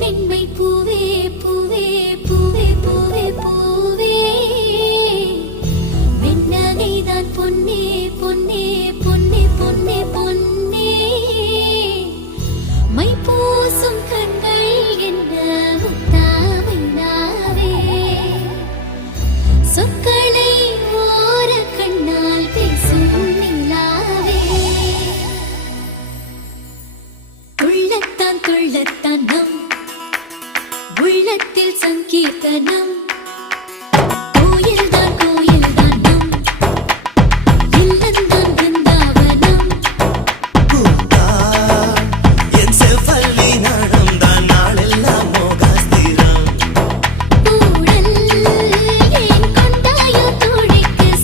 பெண்மை பூவே பூவே பூவே பூவே பூவே வெண்ணகைதான் பொன்னே பொன்னே பொன்னே பொன்னே பொன்னே மை பூசும் கண்கள் என்ன